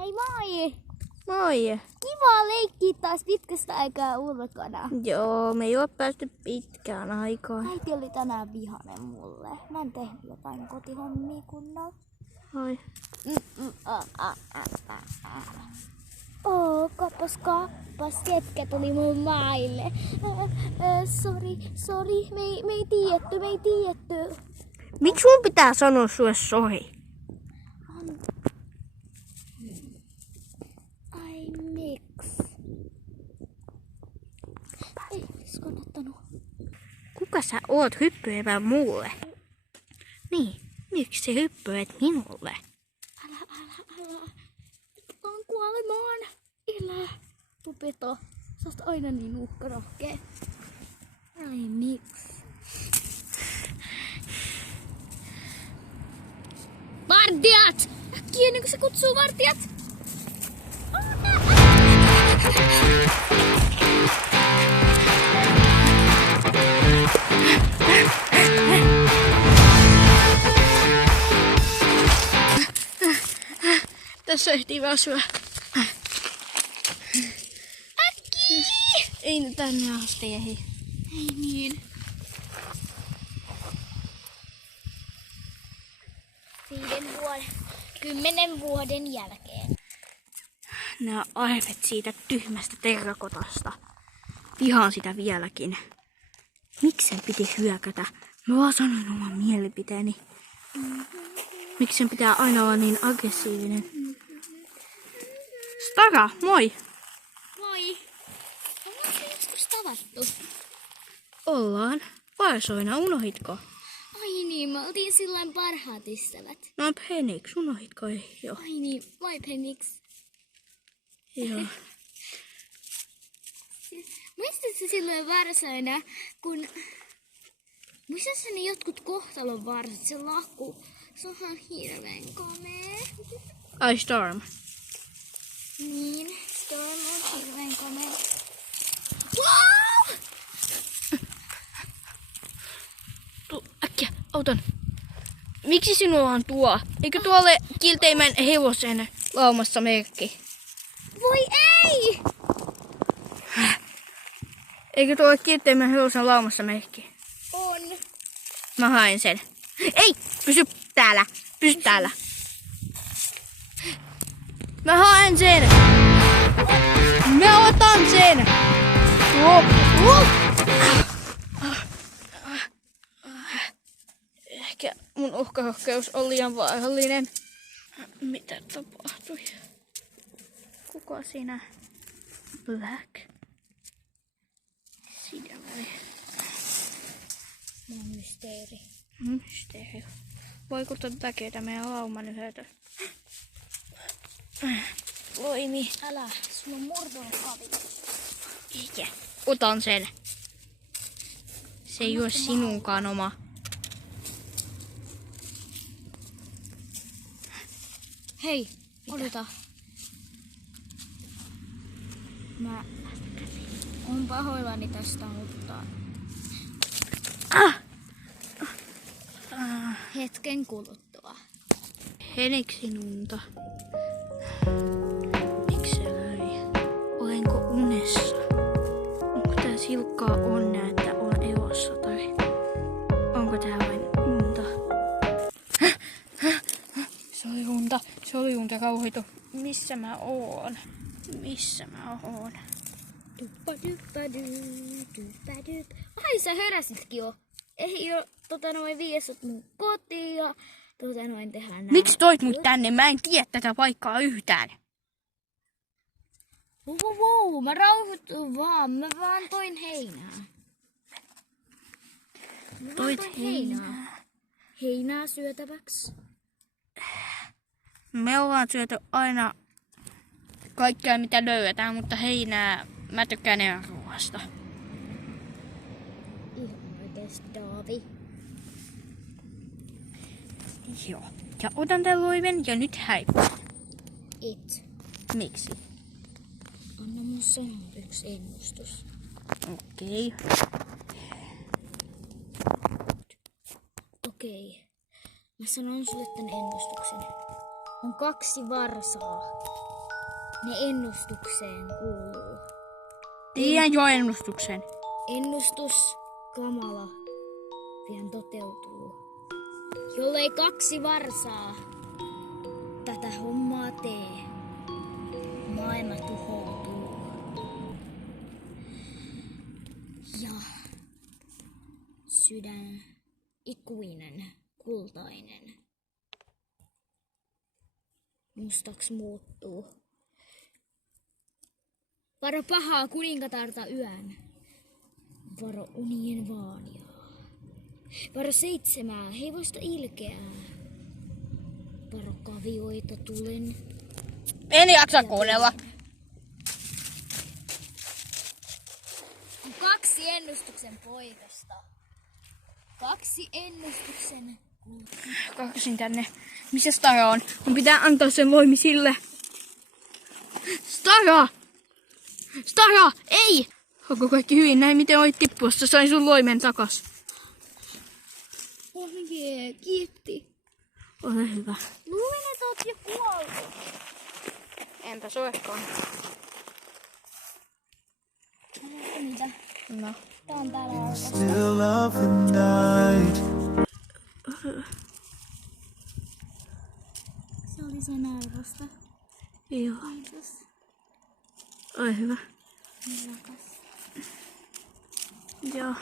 Hei moi! Moi! Kiva leikkiä taas pitkästä aikaa ulkona. Joo, me ei ole päästy pitkään aikaan. Äiti oli tänään vihainen mulle. Mä en tehnyt jotain kotihommia kunnolla. Ai. Kappas, ketkä tuli mun maille. Sori, me ei tiedetty. Miksi mun pitää sanoa sulle sori? Ai miksi? Ei olis kannattanut. Kuka sä oot hyppyivä mulle? Niin, miksi sä hyppyät minulle? Älä. Tullaan kuolemaan. Elä. Pupeto. Sä oot aina niin uhkarohkea. Ai miksi? Vartijat! Äkkiä ennen kuin se kutsuu vartijat! Tässä ehtii vaan syö. Äkkiä! Ei nyt tänne asti ehdi. Ei niin. 10 vuoden jälkeen. Nää arvet siitä tyhmästä terrakotasta. Vihaan sitä vieläkin. Miksi sen piti hyökätä? Mä vaan sanoin oman mielipiteeni. Miksi sen pitää aina olla niin aggressiivinen? Stara, moi! Moi! Ollaan se joskus tavattu. Ollaan. Varsoina, unohitko? Ai niin, me oltiin silloin parhaat ystävät. No Phoenix, unohitko jo? Ai niin, vai Phoenix? Joo. Muistatko silloin varsoina, kun... Muistatko ne jotkut kohtalon varsot, se laku? Se on ihan hirveen komea. Ai Storm. Niin, Storm on hirveen komea. Wow! Äkkiä, auton. Miksi sinulla on tuo? Eikö tuo ole kilteimmän hevosen laumassa merkki? Voi ei! Eikö tuo ole kilteimmän hevosen laumassa merkki? On. Mä haen sen. Ei! Pysy täällä. Pysy täällä. Mä haen sen. Mä otan sen. Ehkä mun uhkarohkeus on liian vaarallinen. Mitä tapahtui? Kuka sinä? Black. Sinä vai? Mä oon mysteeri. Mysteeri. Voiko tätä keitä meidän lauman yhdellä? Voimi. Älä, sulla on murtunut kavitus. Eikä. Otan sen. Se ei ole sinunkaan oma. Hei, odota. Mä oon pahoillani tästä, mutta hetken kuluttua. Heneksin unta. Miksi se löi? Olenko unessa? Onko tää silkkaa onnea, että on elossa tai onko tää vain unta? Se oli unta. Se oli unta, rauhoitu. Missä mä oon? Ai sä heräsitkin jo. Ei jo viesot mun kotiin ja tehdään nää. Miksi toit mut tänne? Mä en tiedä tätä paikkaa yhtään. Mä rauhoitun vaan. Mä vaan toin heinää. Toit heinää. Heinää syötäväksi. Me ollaan syöty aina kaikkea mitä löydetään, mutta heinää mä tykkään enää ruoasta. Ihan oikeesti, Daavi. Joo. Ja otan tän loiven ja nyt häipyn. Et. Miksi? Anna mun sanoa yksi ennustus. Okei. Okei. Mä sanon sulle tän ennustuksen. on 2 varsaa. Ne ennustukseen kuuluu. Tiedän jo ennustuksen. Ennustus kamala pian toteutuu. Jollei 2 varsaa tätä hommaa tee, maailma tuhoutuu. Ja sydän ikuinen, kultainen, mustaks muuttuu. Varo pahaa kuningatarta yön, varo unien vaaniaa. Varo 7 hevosta ilkeää, varo kavioita tulen. En jaksa kuunnella. On 2 ennustuksen poikasta. 2 ennustuksen Kaksin tänne. Missä Stara on? Mun pitää antaa sen loimi sille. Stara! Stara! Ei! Onko kaikki hyvin? Näin miten oit tippua. Sä sain sun loimen takas. Oikee, kiitti. Ole hyvä. Luulin, että oot jo kuollut. Enpä soekaan. Haluatko niitä? No. Tää on täällä alkassa. Still of the night. Se oli sen arvosta. Joo. Kiitos. Ole hyvä. Rakas. Joo.